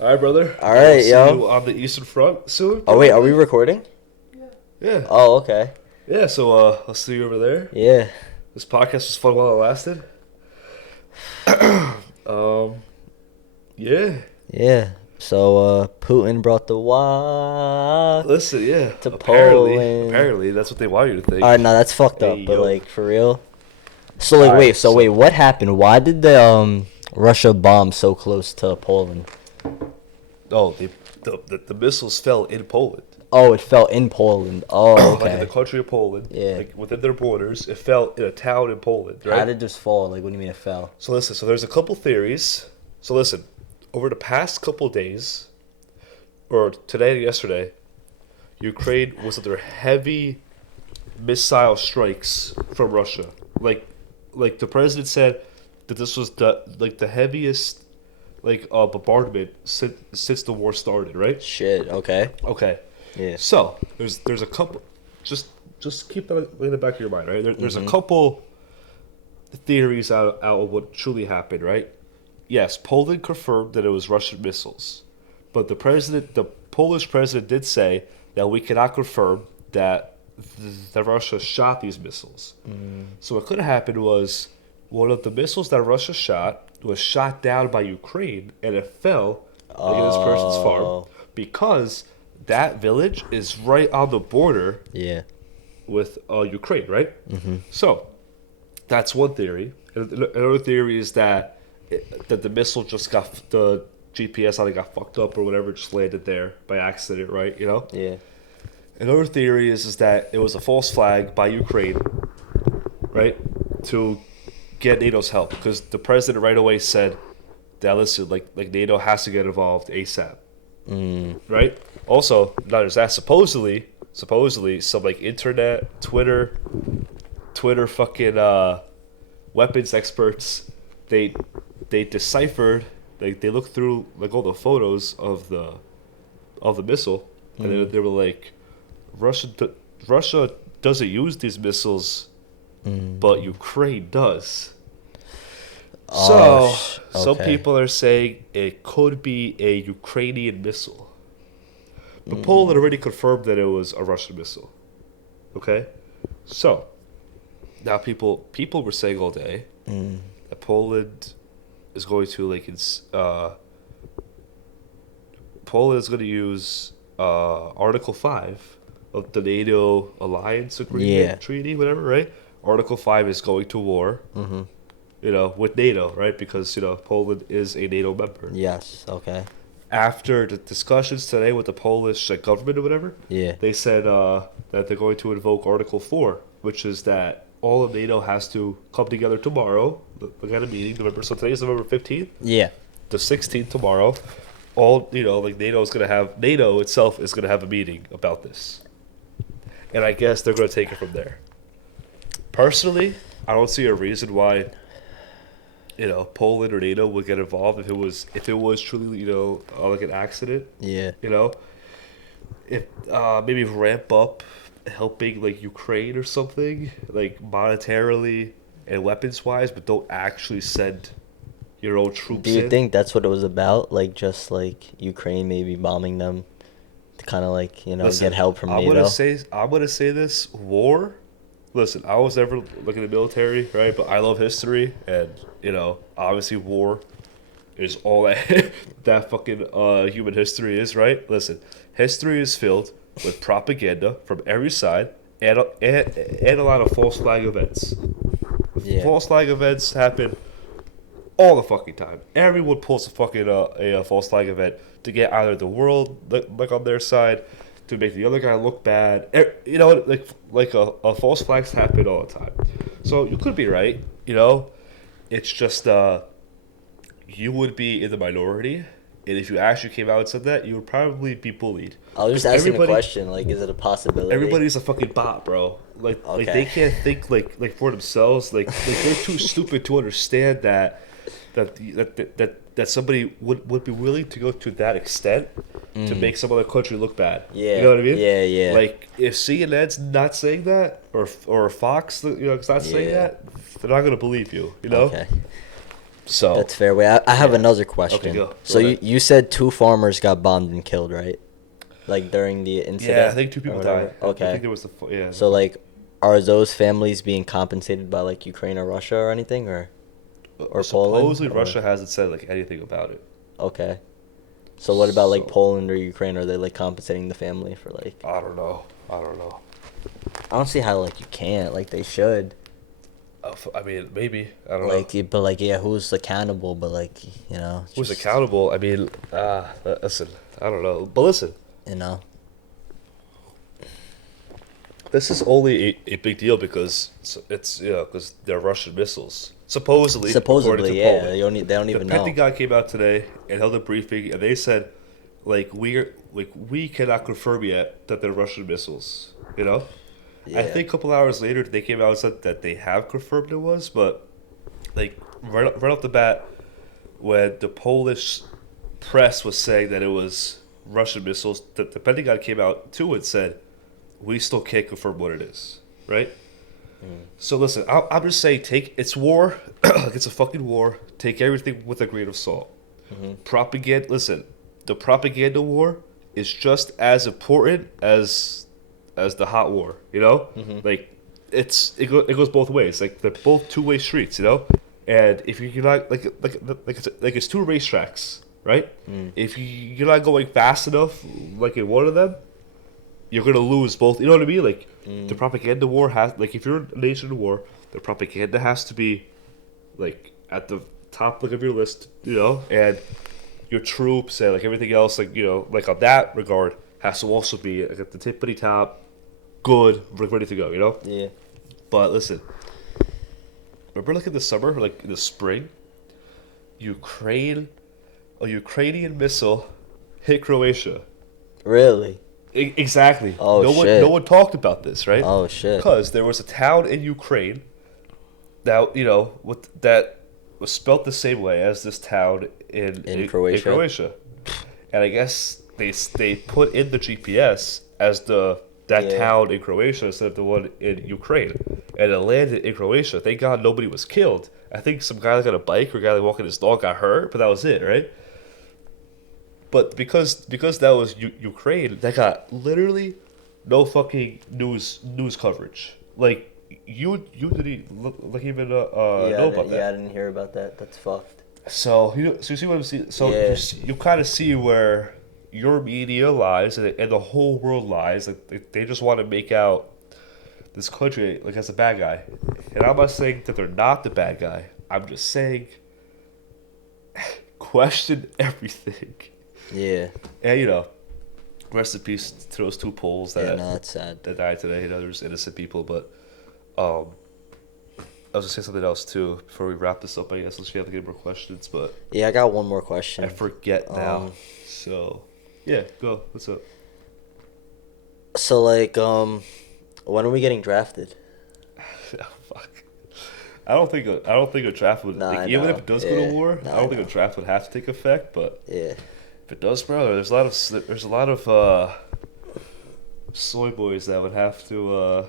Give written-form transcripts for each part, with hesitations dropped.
All right, brother. All right, See yo. you on the Eastern Front soon. Oh wait, are we probably? recording? Yeah. Oh, okay. Yeah. So I'll see you over there. Yeah. This podcast was fun while it lasted. Um. Yeah. Yeah. So Putin brought the war Listen. Yeah. to Apparently. Poland. Apparently, that's what they want you to think. All right, now that's fucked Hey up, but yo. like for real. So All like right. wait, So what happened? Why did the Russia bomb so close to Poland? the missiles fell in Poland. Oh, it fell in Poland. Oh, Like in the okay. country of Poland. Yeah. Like within their borders, it fell in a town in Poland. How Right. did it just fall? Like what do you mean it fell? So listen. So there's a couple theories. So listen. Over the past couple days, or today and yesterday, Ukraine was under heavy missile strikes from Russia. Like the president said that this was the heaviest bombardment since the war started. Right? Shit. Okay. Okay. Yeah. So there's a couple. Just keep that in the back of your mind. Right? There's a Mhm. couple theories out of what truly happened. Right? Yes, Poland confirmed that it was Russian missiles, but the Polish president, did say that we cannot confirm that Russia shot these missiles. So what could have happened was one of the missiles that Russia shot was shot down by Ukraine, and it fell like, in this person's farm Oh. because that village is right on the border Yeah. with Ukraine, right? Mhm. So that's one theory. Another theory is that the missile just got the GPS on it got fucked up or whatever, just landed there by accident, right? You know. Yeah. Another theory is that it was a false flag by Ukraine, right, to get NATO's help because the president right away said that listen, like NATO has to get involved ASAP, Mm. right? Also, not just that, supposedly some like Twitter fucking weapons experts, they deciphered, like they looked through like all the photos of the missile, and they were like, Russia doesn't use these missiles, but Ukraine does. So Oh, some okay. people are saying it could be a Ukrainian missile, but Poland already confirmed that it was a Russian missile. Okay, so now people were saying all day that Poland is going to Poland is going to use Article 5 of the NATO alliance agreement Yeah. treaty, whatever, right? Article 5 is going to war, with NATO, right? Because Poland is a NATO member. Yes. Okay. After the discussions today with the Polish government or whatever, Yeah. they said that they're going to invoke Article 4, which is that all of NATO has to come together tomorrow. They got a meeting November. So today's November 15th. Yeah. The 16th tomorrow. All like NATO itself is gonna have a meeting about this, and I guess they're gonna take it from there. Personally, I don't see a reason why Poland or NATO would get involved if it was truly like an accident. Yeah. If maybe ramp up helping like Ukraine or something, like monetarily and weapons wise, but don't actually send your own troops Do you in. think that's what it was about? Like just like Ukraine maybe bombing them to kind of like Listen, get help from I'm NATO? gonna say this war. Listen, I was never like in the military, right? But I love history, and obviously war is all that that fucking human history is, right? Listen, history is filled with propaganda from every side and a lot of false flag events. Yeah. False flag events happen all the fucking time. Everyone pulls a fucking a false flag event to get either the world like on their side, to make the other guy look bad. Like a false flags happen all the time. So you could be right. It's just you would be in the minority, and if you actually came out and said that, you would probably be bullied. I was just asking a question. Like, is it a possibility? Everybody's a fucking bot, bro. Like Okay. they can't think like for themselves. Like they're too stupid to understand that somebody would be willing to go to that extent to make some other country look bad. Yeah. You know what I mean? Yeah, yeah. Like if CNN's not saying that, or Fox, is not saying Yeah. that, they're not gonna believe you. You know? Okay. So That's fair. Wait, I have yeah. another question. Okay, go. So Go you, ahead. you said two farmers got bombed and killed, right? Like during the Yeah, incident I think two or people whatever? died. I think Okay. there was yeah. So like, are those families being compensated by like Ukraine or Russia or anything, or Poland Supposedly or Russia hasn't said like anything about it. okay? So what about like So Poland or Ukraine? Are they like compensating the family for like? I don't know. I don't know. I don't see how like you can't. Like they should. I mean, maybe I don't know. Like, but like, yeah, who's accountable? But like, Who's just accountable? I mean, listen, I don't know. But listen, you know, this is only a big deal because it's because they're Russian missiles. Supposedly, according to supposedly, yeah, Poland. they don't The even know. Pentagon came out today and held a briefing, and they said, we cannot confirm yet that they're Russian missiles. You know, I Yeah, think a couple hours later they came out and said that they have confirmed it was, but like right off the bat, when the Polish press was saying that it was Russian missiles, the Pentagon came out too and said, we still can't confirm what it is, right? So listen, I'm just saying, it's war, like it's a fucking war. Take everything with a grain of salt. Propaganda. Listen, the propaganda war is just as important as the hot war. You know, like it goes both ways. Like they're both two-way streets. You know, and if you're not like it's two racetracks, right? If you're not going fast enough, like in one of them, you're gonna lose both. You know what I mean? Like the propaganda war has like if you're a nation in war, the propaganda has to be like at the top like of your list, you know, and your troops and like everything else, like like on that regard, has to also be like at the tippity top, good, like ready to go, you know. yeah, But listen, remember like in the summer, like in the spring, Ukraine, a Ukrainian missile hit Croatia. really. Exactly. Oh No shit. one talked about this, right? Oh shit. Because there was a town in Ukraine that that was spelt the same way as this town In Croatia? In Croatia, and I guess they put in the GPS as that Yeah. town in Croatia instead of the one in Ukraine, and it landed in Croatia. Thank God nobody was killed. I think some guy like on a bike or a guy like walking his dog got hurt, but that was it, right? But because that was Ukraine, that got literally no fucking news coverage. Like you didn't like even know about that. I didn't hear about that. That's fucked. So so you see what I'm seeing. So Yeah. you kind of see where your media lies and the whole world lies. Like they just want to make out this country like as a bad guy, and I'm not saying that they're not the bad guy. I'm just saying question everything. Yeah. And rest in peace to those two Poles Yeah, that no, that's sad. that died today. There's innocent people, but I was gonna say something else too before we wrap this up. I guess unless you have any more questions, but Yeah, I got one more question. I forget now. Um, So yeah, go. What's up? So like, when are we getting drafted? Fuck. I don't think a draft would Nah, I even know. if it does go Yeah. to war. Nah, I I don't think a know. draft would have to take effect. But Yeah. if it does, bro, there's a lot of soy boys that would have to.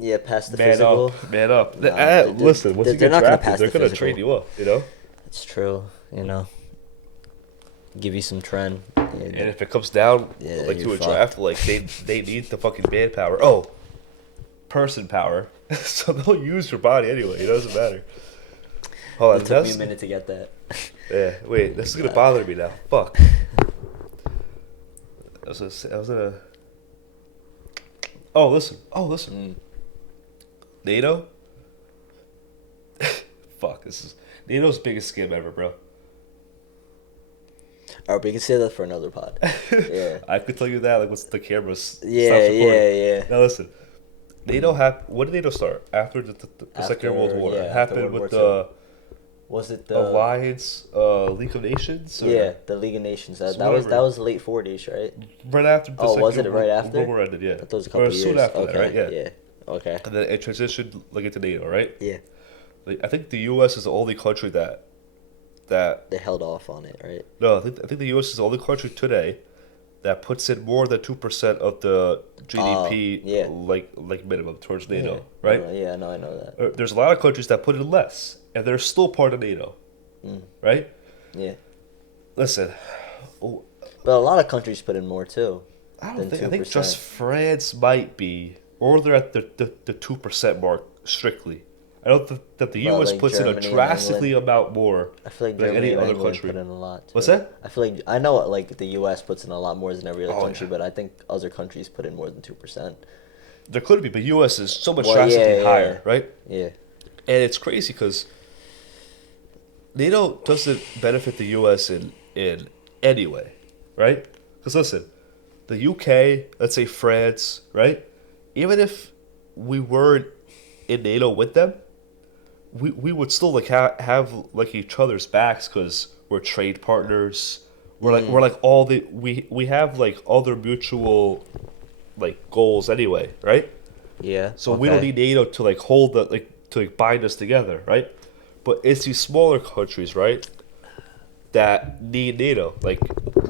Yeah, pass the Man physical. up, man up. Nah, Listen, once you they're get not gonna drafted, pass they're the gonna physical. train you up, you know. It's true. Give you some trend. And if it comes down Yeah, like to you're a draft, like they need the fucking manpower. Oh, person power. So they'll use your body anyway. It doesn't matter. Hold on, It took me a minute to get that. Yeah, wait, this is gonna bother me now. Fuck. I was gonna. Oh, listen. Mm. NATO. Fuck, this is NATO's biggest scam ever, bro. Alright, we can say that for another pod. Yeah. I could tell you that, like, once the cameras Yeah, stops recording. yeah. Now listen, NATO when did NATO start? After the Second World War. Yeah, It after happened World with War the Was it the Alliance League of Nations. Or Yeah, the League of Nations. So That was whatever. the late 40s, right? right after the Oh, was Second it right World after? World War ended? Yeah, I thought it was a or couple soon years. after Okay. that, right? Yeah. Yeah. Okay. And then it transitioned like into NATO, right? Yeah. Like, I think the U.S. is the only country that They held off on it, right? no, I think the U.S. is the only country today that puts in more than 2% of the GDP, yeah. like minimum towards Yeah. NATO, right? Yeah, no, I know that. There's a lot of countries that put in less, and they're still part of NATO, Mm. right? Yeah. Listen, oh, But a lot of countries put in more too I don't than think. I 2%. think just France might be, or they're at the 2% mark strictly. I don't think that the But U.S. like puts in a Germany and drastically England, amount more I feel like than Germany any and other England country. put in a lot too. What's that? I feel like I know like the U.S. puts in a lot more than every other Oh, country, yeah. but I think other countries put in more than 2%. There could be, but U.S. is so much Well, drastically yeah, higher, right? Yeah. And it's crazy because NATO doesn't benefit the U.S. in any way, right? Because listen, the UK, let's say France, right? Even if we weren't in NATO with them, we would still like have like each other's backs because we're trade partners. We're like all the we have like other mutual like goals anyway, right? Yeah. So we don't need NATO to like hold the like to like bind us together, right? But it's these smaller countries, right, that need NATO. Like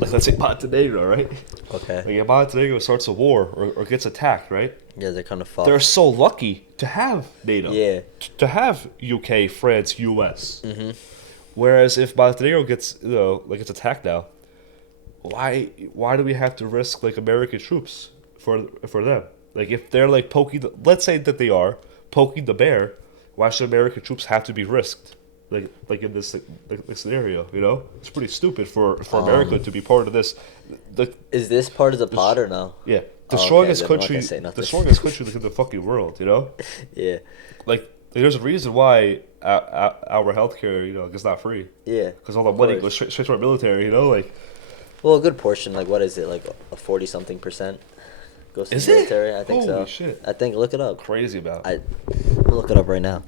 let's say Montenegro, right? Okay. Like if Montenegro starts a war or gets attacked, right? Yeah, they're kind of fucked. They're so lucky to have NATO. Yeah. To have UK, France, US. Mm-hmm. Whereas if Montenegro gets like it's attacked now, why do we have to risk like American troops for them? Like if they're like let's say that they are poking the bear, why should American troops have to be risked? Like in this like scenario, you know, it's pretty stupid for America to be part of this. Is this part of the pod or no? Yeah, Oh, the okay, strongest then I'm not country, gonna say nothing. the strongest country in the fucking world, you know. Yeah. Like there's a reason why our healthcare, you know, is not free. Yeah. Because all the money goes straight to our military, you know, like. Well, a good portion, like what is it, like a 40-something% goes to Is the it? military? I think so. Holy shit. I think look it up. Crazy about. I'm gonna look it up right now.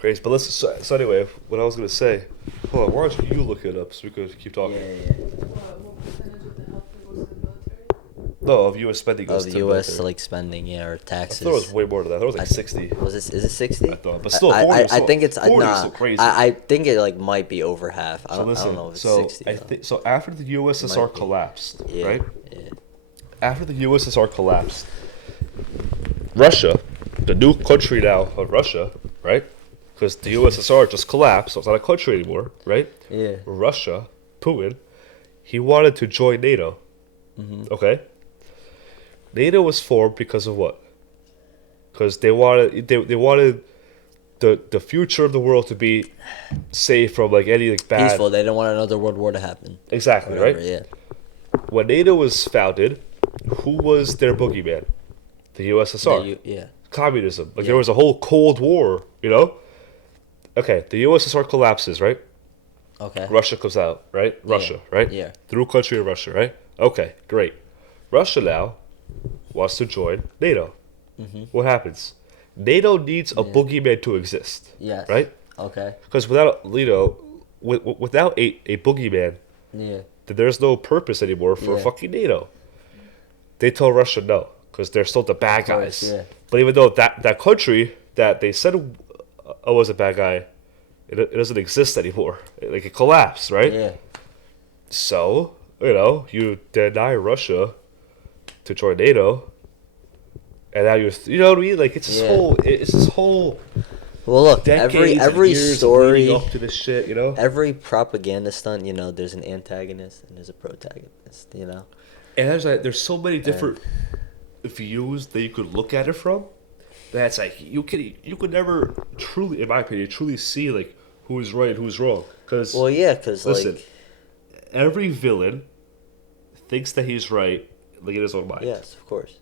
Crazy, but listen. So anyway, what I was gonna say. Hold on, why don't you look it up so we could keep talking? What percentage of the health goes to the military? No, of U.S. spending goes Of to U.S. military. like spending, yeah, or I taxes. thought it was way more than that. I thought it was like I- 60. Was it? Is it 60? I thought, but still, 40 I is still, think it's 40 is nah. still crazy. I think it like might be over half. I So don't listen, know if it's so 60. I though. think so after the USSR Might be. collapsed, Yeah. right? Yeah. After the USSR collapsed, Russia, the new country now of Russia, right? Because the USSR just collapsed, so it's not a country anymore, right? Yeah. Russia, Putin, he wanted to join NATO. Okay? NATO was formed because of what? Because they wanted the future of the world to be safe from like any like bad. Peaceful. They didn't want another world war to happen. Exactly, Whatever, right? Yeah. When NATO was founded, who was their boogeyman? The USSR. Yeah. Communism. Like Yeah. there was a whole Cold War, you know? Okay, the USSR collapses, right? Okay. Russia comes out, right? Russia, right? Yeah. The new country of Russia, right? Okay, great. Russia now wants to join NATO. What happens? NATO needs a boogeyman to exist, Yes. right? Okay. Because without, you know, without a boogeyman, Yeah. then there's no purpose anymore for Yeah. fucking NATO. They tell Russia no, because they're still the bad course, guys. yeah. But even though that country that they said was a bad guy, it doesn't exist anymore. Like it collapsed, right? Yeah. So, you know, you deny Russia to join NATO, and now you know what I mean? Like it's this Yeah. whole Well, look, decades every and years of story, leading up to this shit, you know. every propaganda stunt, you know, there's an antagonist and there's a protagonist, you know. And there's so many different views that you could look at it from. That's like you could never truly, in my opinion, truly see like who's right and who's wrong. Because Well, yeah, because listen, like, every villain thinks that he's right, like in his own mind. yes, of course.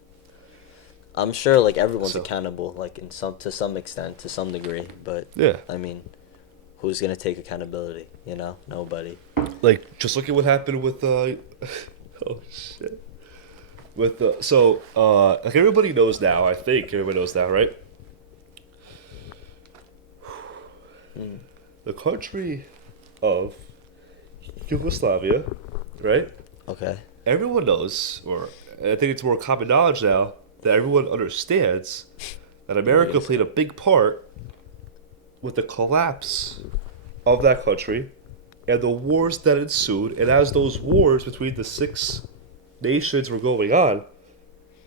I'm sure like everyone's So- accountable, like to some extent, to some degree. But Yeah. I mean, who's gonna take accountability? You know, nobody. Like just look at what happened with oh shit. With like everybody knows now. I think everybody knows now, right? The country of Yugoslavia, right? Okay. Everyone knows, or I think it's more common knowledge now, that everyone understands that America Yes. played a big part with the collapse of that country and the wars that ensued. And as those wars between the six nations were going on,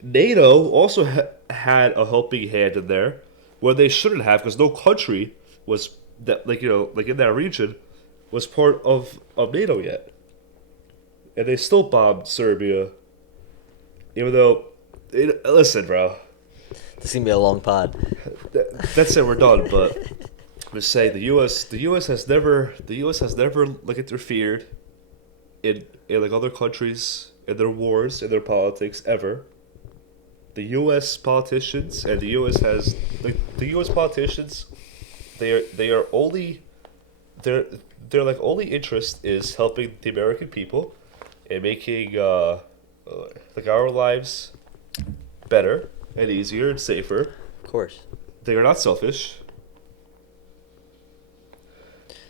NATO also had a helping hand in there, where they shouldn't have, because no country was that like in that region was part of NATO yet, and they still bombed Serbia, even though. Listen, bro. This is gonna be a long pod. That's it. We're done. But I'm just saying the U.S. has never like interfered in like other countries in their wars in their politics ever. The U.S. politicians and the U.S. has the U.S. politicians. They are only their like only interest is helping the American people and making like our lives better and easier and safer. Of course. They are not selfish.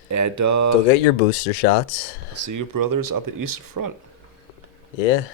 And Go get your booster shots. see you brothers on the Eastern Front. Yeah.